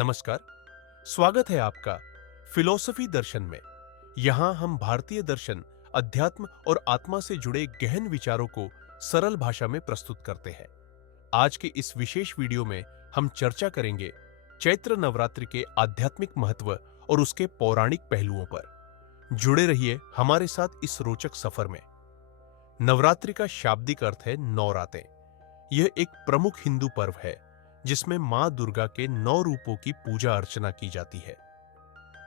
नमस्कार। स्वागत है आपका फिलॉसफी दर्शन में। यहाँ हम भारतीय दर्शन, अध्यात्म और आत्मा से जुड़े गहन विचारों को सरल भाषा में प्रस्तुत करते हैं। आज के इस विशेष वीडियो में हम चर्चा करेंगे चैत्र नवरात्रि के आध्यात्मिक महत्व और उसके पौराणिक पहलुओं पर। जुड़े रहिए हमारे साथ इस रोचक सफर में। नवरात्रि का शाब्दिक अर्थ है 9 रातें। यह एक प्रमुख हिंदू पर्व है जिसमें मां दुर्गा के 9 रूपों की पूजा अर्चना की जाती है।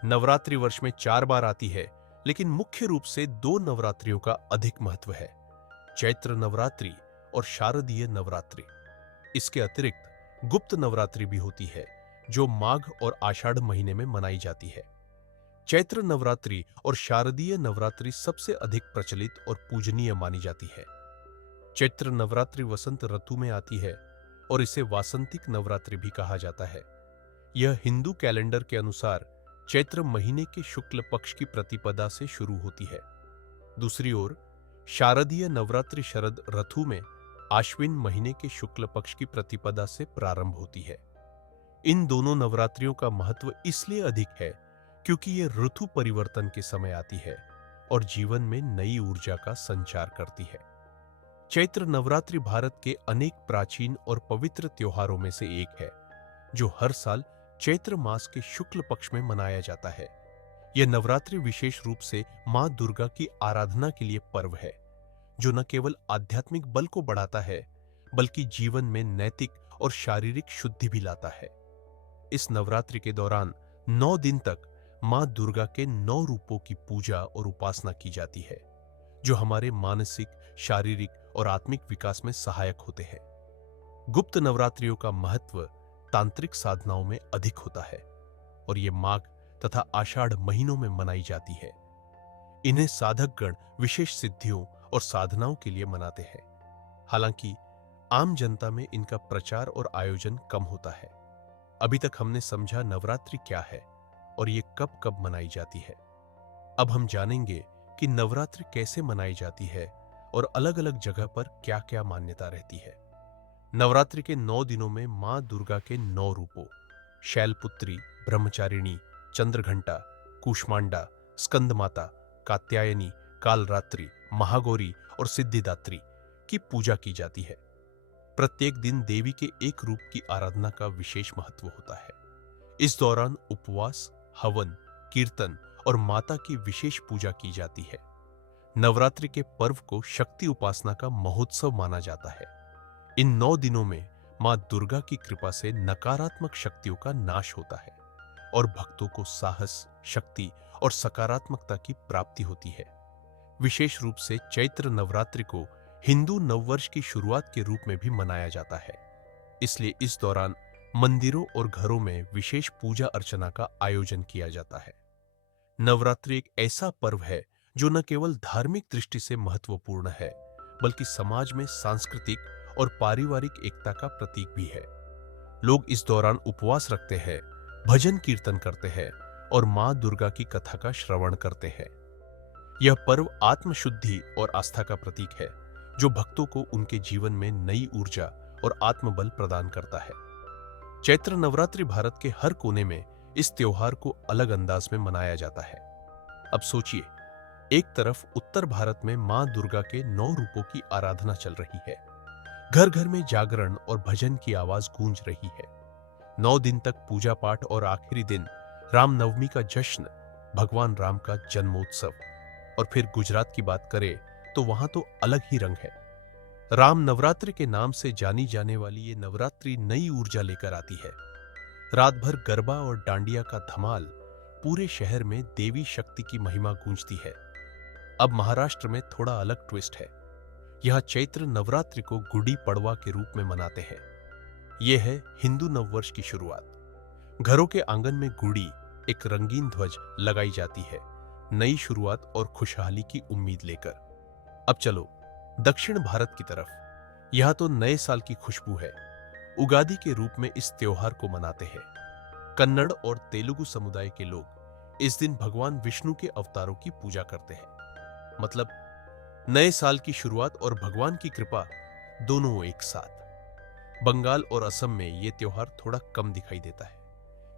नवरात्रि वर्ष में 4 बार आती है, लेकिन मुख्य रूप से 2 नवरात्रियों का अधिक महत्व है, चैत्र नवरात्रि और शारदीय नवरात्रि। इसके अतिरिक्त गुप्त नवरात्रि भी होती है, जो माघ और आषाढ़ महीने में मनाई जाती है। चैत्र नवरात्रि और शारदीय नवरात्रि सबसे अधिक प्रचलित और पूजनीय मानी जाती है। चैत्र नवरात्रि वसंत ऋतु में आती है और इसे वासंतिक नवरात्रि भी कहा जाता है। यह हिंदू कैलेंडर के अनुसार चैत्र महीने के शुक्ल पक्ष की प्रतिपदा से शुरू होती है। दूसरी ओर शारदीय नवरात्रि शरद ऋतु में आश्विन महीने के शुक्ल पक्ष की प्रतिपदा से प्रारंभ होती है। इन दोनों नवरात्रियों का महत्व इसलिए अधिक है क्योंकि ये ऋतु परिवर्तन के समय आती है और जीवन में नई ऊर्जा का संचार करती है। चैत्र नवरात्रि भारत के अनेक प्राचीन और पवित्र त्योहारों में से एक है, जो हर साल चैत्र मास के शुक्ल पक्ष में मनाया जाता है। यह नवरात्रि विशेष रूप से मां दुर्गा की आराधना के लिए पर्व है, जो न केवल आध्यात्मिक बल को बढ़ाता है, बल्कि जीवन में नैतिक और शारीरिक शुद्धि भी लाता है। इस नवरात्रि के दौरान 9 दिन तक मां दुर्गा के 9 रूपों की पूजा और उपासना की जाती है, जो हमारे मानसिक, शारीरिक और आत्मिक विकास में सहायक होते हैं। गुप्त नवरात्रियों का महत्व तांत्रिक साधनाओं में अधिक होता है और ये माघ तथा आषाढ़ महीनों में मनाई जाती है। इन्हें साधकगण विशेष सिद्धियों और साधनाओं के लिए मनाते हैं। हालांकि आम जनता में इनका प्रचार और आयोजन कम होता है। अभी तक हमने समझा नवरात्रि क्या है और ये कब कब मनाई जाती है। अब हम जानेंगे कि नवरात्रि कैसे मनाई जाती है और अलग-अलग जगह पर क्या-क्या मान्यता रहती है। नवरात्रि के 9 दिनों में मां दुर्गा के 9 रूपों शैलपुत्री, ब्रह्मचारिणी, चंद्रघंटा, कूष्मांडा, स्कंदमाता, कात्यायनी, कालरात्रि, महागौरी और सिद्धिदात्री की पूजा की जाती है। प्रत्येक दिन देवी के एक रूप की आराधना का विशेष महत्व होता है। इस दौरान उपवास, हवन, कीर्तन और माता की विशेष पूजा की जाती है। नवरात्रि के पर्व को शक्ति उपासना का महोत्सव माना जाता है। इन 9 दिनों में मां दुर्गा की कृपा से नकारात्मक शक्तियों का नाश होता है और भक्तों को साहस, शक्ति और सकारात्मकता की प्राप्ति होती है। विशेष रूप से चैत्र नवरात्रि को हिंदू नववर्ष की शुरुआत के रूप में भी मनाया जाता है। इसलिए इस दौरान मंदिरों और घरों में विशेष पूजा अर्चना का आयोजन किया जाता है। नवरात्रि एक ऐसा पर्व है जो न केवल धार्मिक दृष्टि से महत्वपूर्ण है, बल्कि समाज में सांस्कृतिक और पारिवारिक एकता का प्रतीक भी है। लोग इस दौरान उपवास रखते हैं, भजन कीर्तन करते हैं और मां दुर्गा की कथा का श्रवण करते हैं। यह पर्व आत्मशुद्धि और आस्था का प्रतीक है, जो भक्तों को उनके जीवन में नई ऊर्जा और आत्मबल प्रदान करता है। चैत्र नवरात्रि भारत के हर कोने में इस त्योहार को अलग अंदाज में मनाया जाता है। अब सोचिए, एक तरफ उत्तर भारत में मां दुर्गा के 9 रूपों की आराधना चल रही है। घर घर में जागरण और भजन की आवाज गूंज रही है। 9 दिन तक पूजा पाठ और आखिरी दिन रामनवमी का जश्न, भगवान राम का जन्मोत्सव। और फिर गुजरात की बात करें तो वहां तो अलग ही रंग है। राम नवरात्रि के नाम से जानी जाने वाली ये नवरात्रि नई ऊर्जा लेकर आती है। रात भर गरबा और डांडिया का धमाल, पूरे शहर में देवी शक्ति की महिमा गूंजती है। अब महाराष्ट्र में थोड़ा अलग ट्विस्ट है। यहां चैत्र नवरात्रि को गुड़ी पड़वा के रूप में मनाते हैं। यह है हिंदू नववर्ष की शुरुआत। घरों के आंगन में गुड़ी, एक रंगीन ध्वज लगाई जाती है, नई शुरुआत और खुशहाली की उम्मीद लेकर। अब चलो दक्षिण भारत की तरफ। यहां तो नए साल की खुशबू है। उगादि के रूप में इस त्योहार को मनाते हैं। कन्नड़ और तेलुगु समुदाय के लोग इस दिन भगवान विष्णु के अवतारों की पूजा करते हैं। मतलब नए साल की शुरुआत और भगवान की कृपा दोनों एक साथ। बंगाल और असम में यह त्योहार थोड़ा कम दिखाई देता है,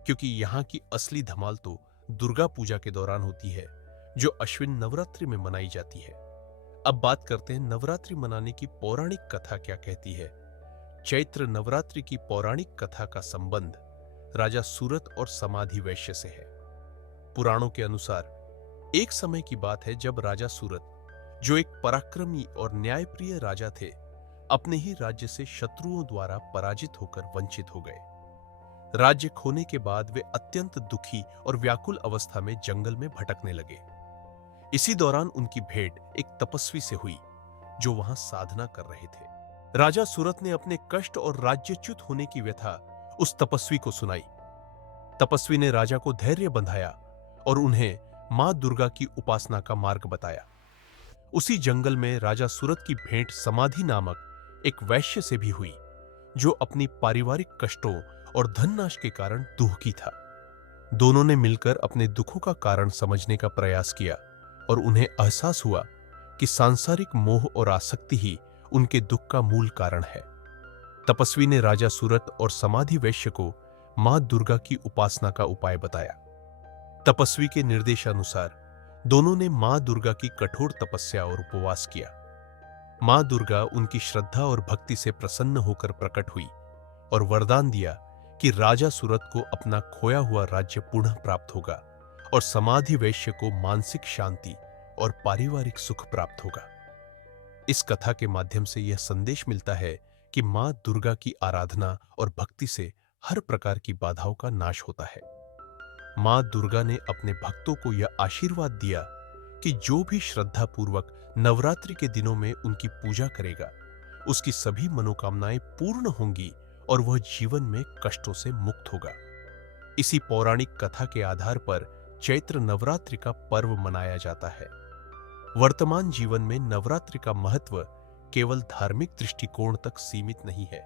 क्योंकि यहाँ की असली धमाल तो दुर्गा पूजा के दौरान होती है, जो अश्विन नवरात्रि में मनाई जाती है। अब बात करते हैं नवरात्रि मनाने की पौराणिक कथा क्या कहती है। चैत्र नवरात्रि की पौराणिक कथा का संबंध राजा सूरत और समाधि वैश्य से है। पुराणों के अनुसार एक समय की बात है जब राजा सूरत, जो एक पराक्रमी और न्यायप्रिय राजा थे, अपने ही राज्य से शत्रुओं द्वारा पराजित होकर वंचित हो गए। राज्य खोने के बाद वे अत्यंत दुखी और व्याकुल अवस्था में जंगल में भटकने लगे। इसी दौरान उनकी भेंट एक तपस्वी से हुई, जो वहां साधना कर रहे थे। राजा सूरत ने अपने कष्ट और राज्यच्युत होने की व्यथा उस तपस्वी को सुनाई। तपस्वी ने राजा को धैर्य बंधाया और उन्हें मां दुर्गा की उपासना का मार्ग बताया। उसी जंगल में राजा सूरत की भेंट समाधि नामक एक वैश्य से भी हुई, जो अपनी पारिवारिक कष्टों और धननाश के कारण दुखी था। दोनों ने मिलकर अपने दुखों का कारण समझने का प्रयास किया और उन्हें एहसास हुआ कि सांसारिक मोह और आसक्ति ही उनके दुख का मूल कारण है। तपस्वी ने राजा सूरत और समाधि वैश्य को मां दुर्गा की उपासना का उपाय बताया। तपस्वी के निर्देशानुसार दोनों ने मां दुर्गा की कठोर तपस्या और उपवास किया। मां दुर्गा उनकी श्रद्धा और भक्ति से प्रसन्न होकर प्रकट हुई और वरदान दिया कि राजा सूरत को अपना खोया हुआ राज्य पुनः प्राप्त होगा और समाधि वैश्य को मानसिक शांति और पारिवारिक सुख प्राप्त होगा। इस कथा के माध्यम से यह संदेश मिलता है कि मां दुर्गा की आराधना और भक्ति से हर प्रकार की बाधाओं का नाश होता है। मां दुर्गा ने अपने भक्तों को यह आशीर्वाद दिया कि जो भी श्रद्धापूर्वक नवरात्रि के दिनों में उनकी पूजा करेगा, उसकी सभी मनोकामनाएं पूर्ण होंगी और वह जीवन में कष्टों से मुक्त होगा। इसी पौराणिक कथा के आधार पर चैत्र नवरात्रि का पर्व मनाया जाता है। वर्तमान जीवन में नवरात्रि का महत्व केवल धार्मिक दृष्टिकोण तक सीमित नहीं है,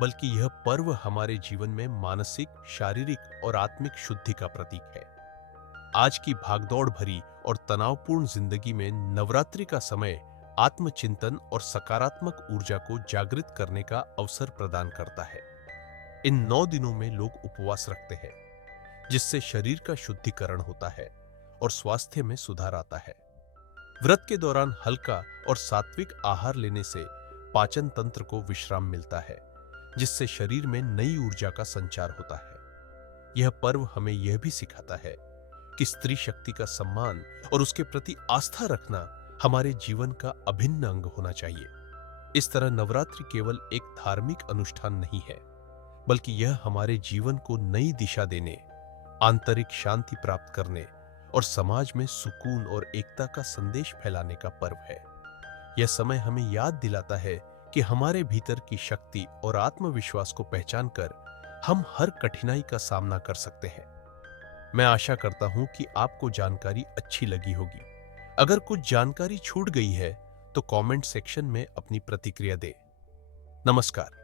बल्कि यह पर्व हमारे जीवन में मानसिक, शारीरिक और आत्मिक शुद्धि का प्रतीक है। आज की भागदौड़ भरी और तनावपूर्ण जिंदगी में नवरात्रि का समय आत्मचिंतन और सकारात्मक ऊर्जा को जागृत करने का अवसर प्रदान करता है। इन 9 दिनों में लोग उपवास रखते हैं, जिससे शरीर का शुद्धिकरण होता है और स्वास्थ्य में सुधार आता है। व्रत के दौरान हल्का और सात्विक आहार लेने से पाचन तंत्र को विश्राम मिलता है, जिससे शरीर में नई ऊर्जा का संचार होता है। यह पर्व हमें यह भी सिखाता है कि स्त्री शक्ति का सम्मान और उसके प्रति आस्था रखना हमारे जीवन का अभिन्न अंग होना चाहिए। इस तरह नवरात्रि केवल एक धार्मिक अनुष्ठान नहीं है, बल्कि यह हमारे जीवन को नई दिशा देने, आंतरिक शांति प्राप्त करने और समाज में सुकून और एकता का संदेश फैलाने का पर्व है। यह समय हमें याद दिलाता है कि हमारे भीतर की शक्ति और आत्मविश्वास को पहचान कर हम हर कठिनाई का सामना कर सकते हैं। मैं आशा करता हूं कि आपको जानकारी अच्छी लगी होगी। अगर कुछ जानकारी छूट गई है तो कमेंट सेक्शन में अपनी प्रतिक्रिया दें। नमस्कार।